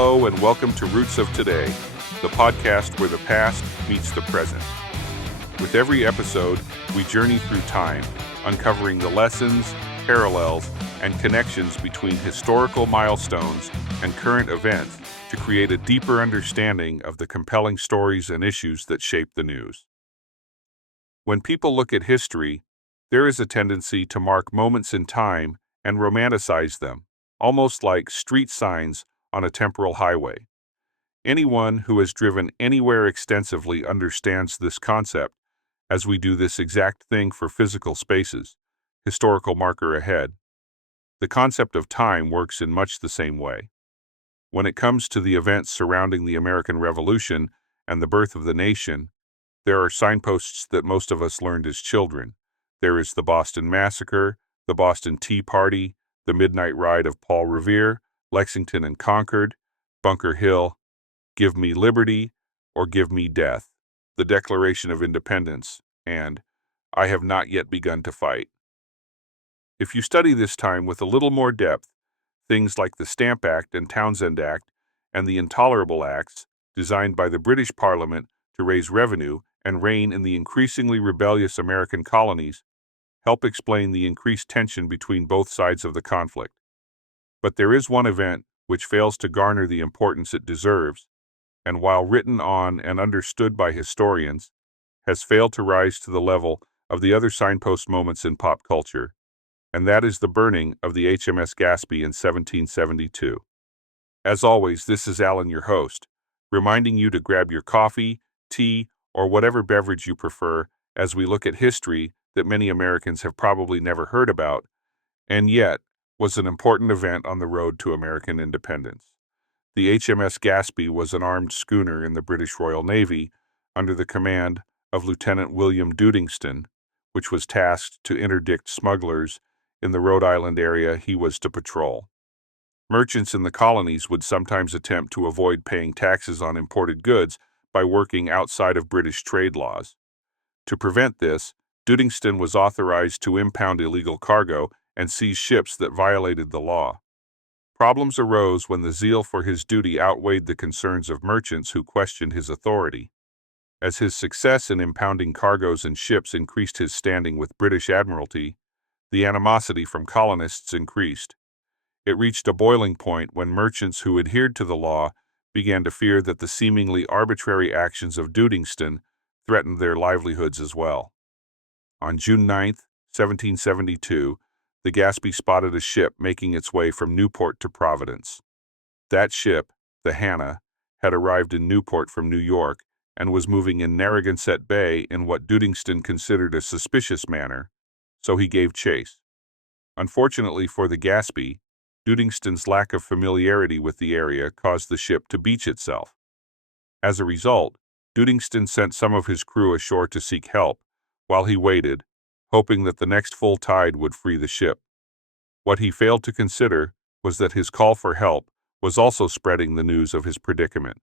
Hello and welcome to Roots of Today, the podcast where the past meets the present. With every episode, we journey through time, uncovering the lessons, parallels, and connections between historical milestones and current events to create a deeper understanding of the compelling stories and issues that shape the news. When people look at history, there is a tendency to mark moments in time and romanticize them, almost like street signs on a temporal highway. Anyone who has driven anywhere extensively understands this concept, as we do this exact thing for physical spaces, historical marker ahead. The concept of time works in much the same way. When it comes to the events surrounding the American Revolution and the birth of the nation, there are signposts that most of us learned as children. There is the Boston Massacre, the Boston Tea Party, the Midnight Ride of Paul Revere, Lexington and Concord, Bunker Hill, Give Me Liberty or Give Me Death, the Declaration of Independence, and I Have Not Yet Begun to Fight. If you study this time with a little more depth, things like the Stamp Act and Townsend Act and the Intolerable Acts, designed by the British Parliament to raise revenue and rein in the increasingly rebellious American colonies, help explain the increased tension between both sides of the conflict. But there is one event which fails to garner the importance it deserves, and while written on and understood by historians, has failed to rise to the level of the other signpost moments in pop culture, and that is the burning of the HMS Gaspee in 1772. As always, this is Alan, your host, reminding you to grab your coffee, tea, or whatever beverage you prefer as we look at history that many Americans have probably never heard about, and yet was an important event on the road to American independence. The HMS Gaspee was an armed schooner in the British Royal Navy under the command of Lieutenant William Duddingston, which was tasked to interdict smugglers in the Rhode Island area he was to patrol. Merchants in the colonies would sometimes attempt to avoid paying taxes on imported goods by working outside of British trade laws. To prevent this, Duddingston was authorized to impound illegal cargo and seize ships that violated the law. Problems arose when the zeal for his duty outweighed the concerns of merchants who questioned his authority. As his success in impounding cargoes and ships increased his standing with British Admiralty, the animosity from colonists increased. It reached a boiling point when merchants who adhered to the law began to fear that the seemingly arbitrary actions of Duddingston threatened their livelihoods as well. On June 9, 1772, the Gaspee spotted a ship making its way from Newport to Providence. That ship, the Hannah, had arrived in Newport from New York and was moving in Narragansett Bay in what Duddingston considered a suspicious manner, so he gave chase. Unfortunately for the Gaspee, Duddingston's lack of familiarity with the area caused the ship to beach itself. As a result, Duddingston sent some of his crew ashore to seek help, while he waited, hoping that the next full tide would free the ship. What he failed to consider was that his call for help was also spreading the news of his predicament.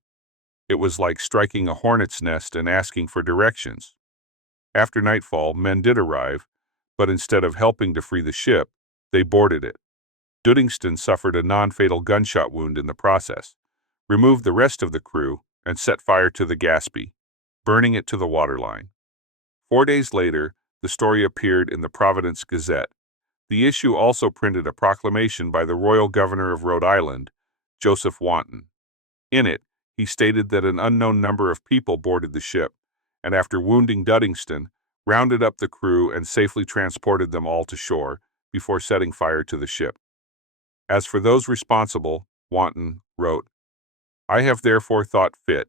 It was like striking a hornet's nest and asking for directions. After nightfall, men did arrive, but instead of helping to free the ship, they boarded it. Duddingston suffered a non-fatal gunshot wound in the process, removed the rest of the crew, and set fire to the Gaspee, burning it to the waterline. 4 days later, the story appeared in the Providence Gazette. The issue also printed a proclamation by the Royal Governor of Rhode Island, Joseph Wanton. In it, he stated that an unknown number of people boarded the ship, and after wounding Duddingston, rounded up the crew and safely transported them all to shore before setting fire to the ship. As for those responsible, Wanton wrote, I have therefore thought fit,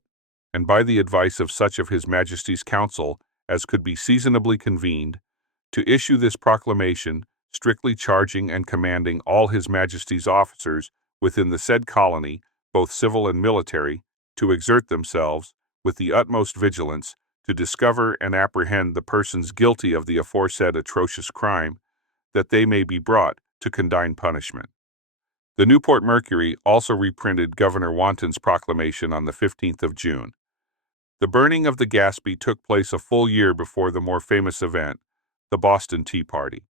and by the advice of such of His Majesty's council as could be seasonably convened, to issue this proclamation strictly charging and commanding all His Majesty's officers within the said colony, both civil and military, to exert themselves, with the utmost vigilance, to discover and apprehend the persons guilty of the aforesaid atrocious crime, that they may be brought to condign punishment. The Newport Mercury also reprinted Governor Wanton's proclamation on the 15th of June. The burning of the Gaspee took place a full year before the more famous event, the Boston Tea Party.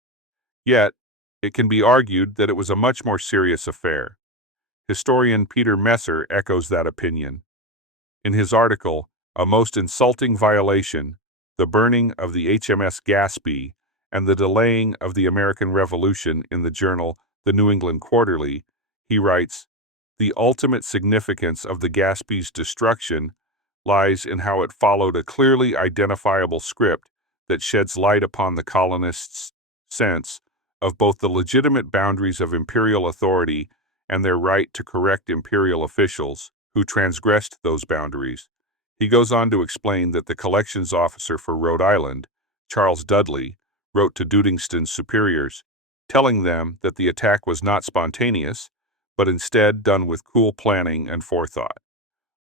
Yet, it can be argued that it was a much more serious affair. Historian Peter Messer echoes that opinion. In his article, A Most Insulting Violation, The Burning of the HMS Gaspee and the Delaying of the American Revolution in the journal The New England Quarterly, he writes, "The ultimate significance of the Gaspee's destruction lies in how it followed a clearly identifiable script that sheds light upon the colonists' sense of both the legitimate boundaries of imperial authority and their right to correct imperial officials who transgressed those boundaries." He goes on to explain that the collections officer for Rhode Island, Charles Dudley, wrote to Duddingston's superiors, telling them that the attack was not spontaneous, but instead done with cool planning and forethought.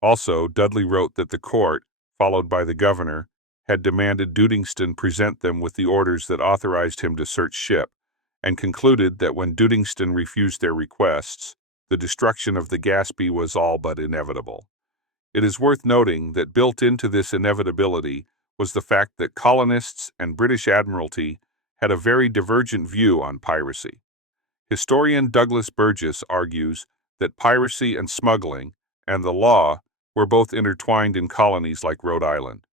Also, Dudley wrote that the court, followed by the governor, had demanded Duddingston present them with the orders that authorized him to search ship, and concluded that when Duddingston refused their requests, the destruction of the Gaspee was all but inevitable. It is worth noting that built into this inevitability was the fact that colonists and British Admiralty had a very divergent view on piracy. Historian Douglas Burgess argues that piracy and smuggling, and the law, were both intertwined in colonies like Rhode Island.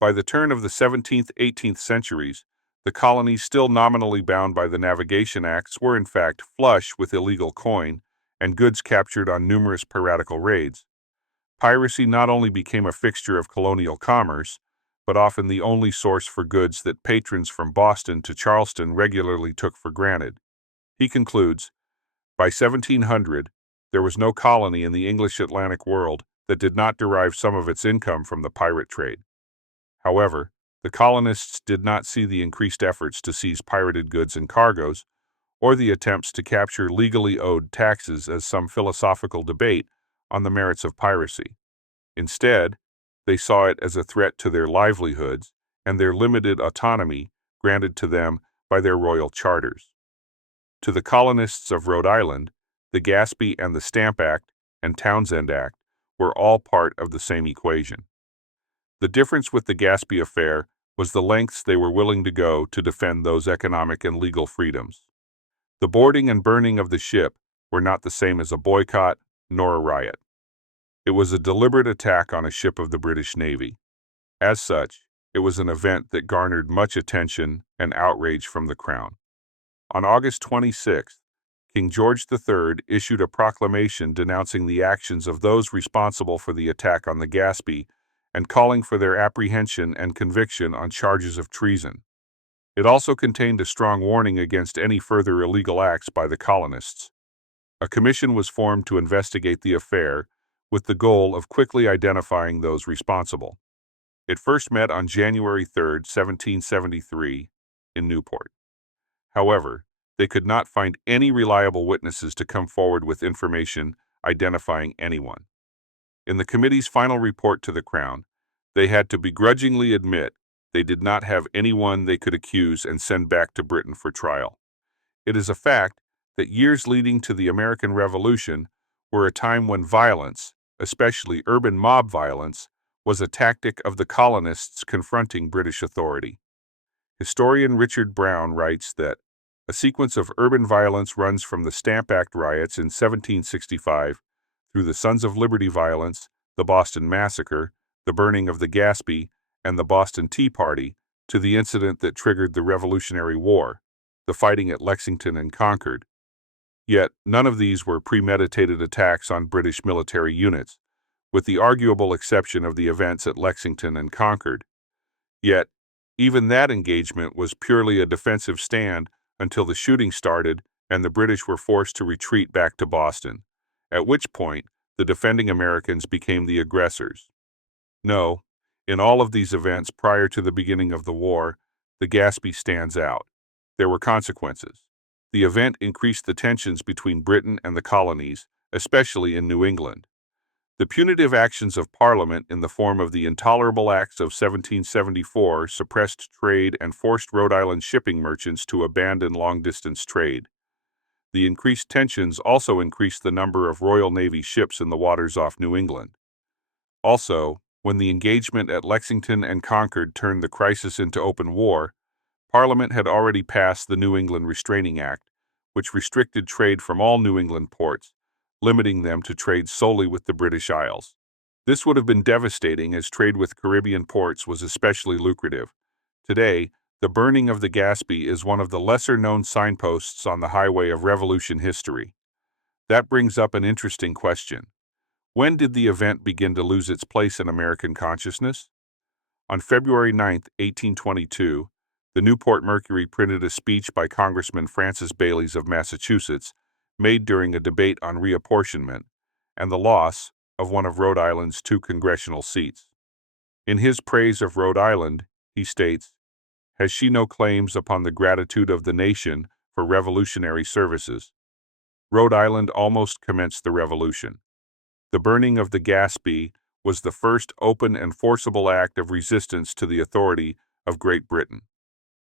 By the turn of the 17th-18th centuries, the colonies still nominally bound by the Navigation Acts were in fact flush with illegal coin and goods captured on numerous piratical raids. Piracy not only became a fixture of colonial commerce, but often the only source for goods that patrons from Boston to Charleston regularly took for granted. He concludes, by 1700, there was no colony in the English Atlantic world that did not derive some of its income from the pirate trade. However, the colonists did not see the increased efforts to seize pirated goods and cargoes, or the attempts to capture legally owed taxes as some philosophical debate on the merits of piracy. Instead, they saw it as a threat to their livelihoods and their limited autonomy granted to them by their royal charters. To the colonists of Rhode Island, the Gaspee and the Stamp Act and Townsend Act were all part of the same equation. The difference with the Gaspee affair was the lengths they were willing to go to defend those economic and legal freedoms. The boarding and burning of the ship were not the same as a boycott nor a riot. It was a deliberate attack on a ship of the British Navy. As such, it was an event that garnered much attention and outrage from the Crown. On August 26th, King George III issued a proclamation denouncing the actions of those responsible for the attack on the Gaspee and calling for their apprehension and conviction on charges of treason. It also contained a strong warning against any further illegal acts by the colonists. A commission was formed to investigate the affair, with the goal of quickly identifying those responsible. It first met on January 3, 1773, in Newport. However, they could not find any reliable witnesses to come forward with information identifying anyone. In the committee's final report to the Crown, they had to begrudgingly admit they did not have anyone they could accuse and send back to Britain for trial. It is a fact that years leading to the American Revolution were a time when violence, especially urban mob violence, was a tactic of the colonists confronting British authority. Historian Richard Brown writes that a sequence of urban violence runs from the Stamp Act riots in 1765 through the Sons of Liberty violence, the Boston Massacre, the burning of the Gaspee, and the Boston Tea Party, to the incident that triggered the Revolutionary War, the fighting at Lexington and Concord. Yet, none of these were premeditated attacks on British military units, with the arguable exception of the events at Lexington and Concord. Yet, even that engagement was purely a defensive stand until the shooting started and the British were forced to retreat back to Boston, at which point the defending Americans became the aggressors. No, in all of these events prior to the beginning of the war, the Gaspee stands out. There were consequences. The event increased the tensions between Britain and the colonies, especially in New England. The punitive actions of Parliament in the form of the Intolerable Acts of 1774 suppressed trade and forced Rhode Island shipping merchants to abandon long-distance trade. The increased tensions also increased the number of Royal Navy ships in the waters off New England. Also, when the engagement at Lexington and Concord turned the crisis into open war, Parliament had already passed the New England Restraining Act, which restricted trade from all New England ports, limiting them to trade solely with the British Isles. This would have been devastating as trade with Caribbean ports was especially lucrative. Today, the burning of the Gaspee is one of the lesser-known signposts on the highway of Revolution history. That brings up an interesting question. When did the event begin to lose its place in American consciousness? On February 9, 1822, the Newport Mercury printed a speech by Congressman Francis Bayleys of Massachusetts, made during a debate on reapportionment, and the loss of one of Rhode Island's 2 congressional seats. In his praise of Rhode Island, he states, "Has she no claims upon the gratitude of the nation for revolutionary services?" Rhode Island almost commenced the revolution. The burning of the Gaspee was the first open and forcible act of resistance to the authority of Great Britain.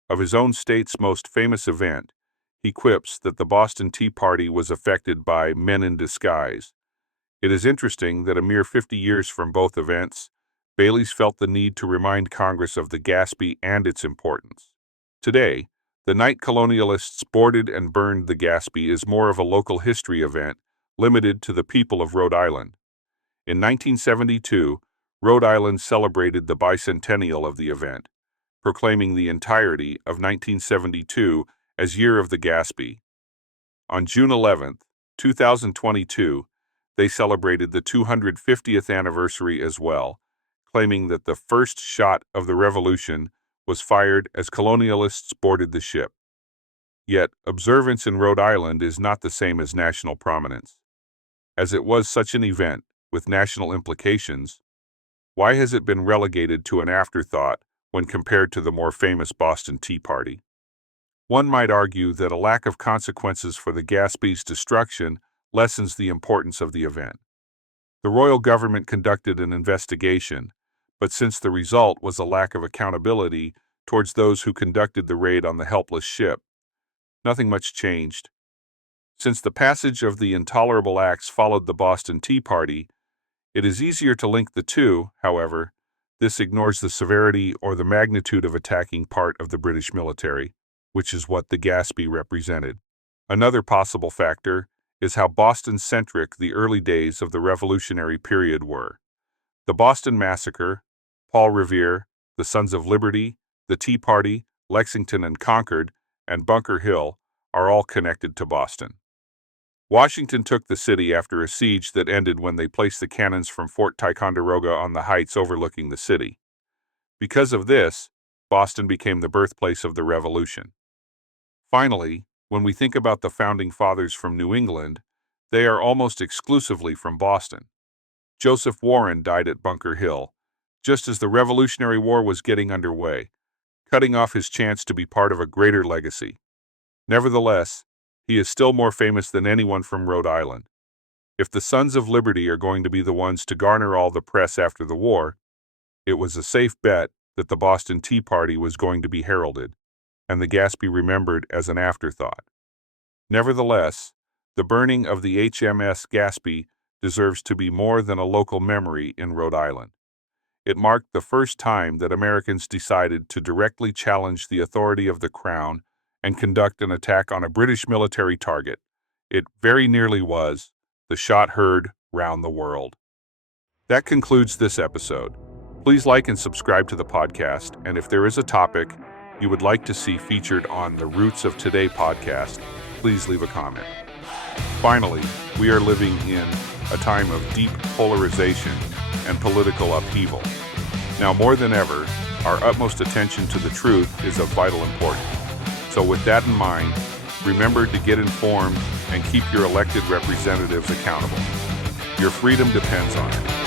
Of his own state's most famous event, he quips that the Boston Tea Party was affected by men in disguise. It is interesting that a mere 50 years from both events, Bayleys felt the need to remind Congress of the Gaspee and its importance. Today, the night colonialists boarded and burned the Gaspee is more of a local history event limited to the people of Rhode Island. In 1972, Rhode Island celebrated the bicentennial of the event, proclaiming the entirety of 1972 as Year of the Gaspee. On June 11, 2022, they celebrated the 250th anniversary as well, claiming that the first shot of the revolution was fired as colonialists boarded the ship. Yet, observance in Rhode Island is not the same as national prominence. As it was such an event, with national implications, why has it been relegated to an afterthought when compared to the more famous Boston Tea Party? One might argue that a lack of consequences for the Gaspee's destruction lessens the importance of the event. The royal government conducted an investigation, but since the result was a lack of accountability towards those who conducted the raid on the helpless ship, nothing much changed. Since the passage of the Intolerable Acts followed the Boston Tea Party, it is easier to link the two. However, this ignores the severity or the magnitude of attacking part of the British military, which is what the Gaspee represented. Another possible factor is how Boston-centric the early days of the Revolutionary period were. The Boston Massacre, Paul Revere, the Sons of Liberty, the Tea Party, Lexington and Concord, and Bunker Hill are all connected to Boston. Washington took the city after a siege that ended when they placed the cannons from Fort Ticonderoga on the heights overlooking the city. Because of this, Boston became the birthplace of the Revolution. Finally, when we think about the Founding Fathers from New England, they are almost exclusively from Boston. Joseph Warren died at Bunker Hill, just as the Revolutionary War was getting underway, cutting off his chance to be part of a greater legacy. Nevertheless, he is still more famous than anyone from Rhode Island. If the Sons of Liberty are going to be the ones to garner all the press after the war, it was a safe bet that the Boston Tea Party was going to be heralded, and the Gaspee remembered as an afterthought. Nevertheless, the burning of the HMS Gaspee deserves to be more than a local memory in Rhode Island. It marked the first time that Americans decided to directly challenge the authority of the Crown and conduct an attack on a British military target. It very nearly was the shot heard round the world. That concludes this episode. Please like and subscribe to the podcast, and if there is a topic you would like to see featured on the Roots of Today podcast, please leave a comment. Finally, we are living in a time of deep polarization and political upheaval. Now more than ever, our utmost attention to the truth is of vital importance. So with that in mind, remember to get informed and keep your elected representatives accountable. Your freedom depends on it.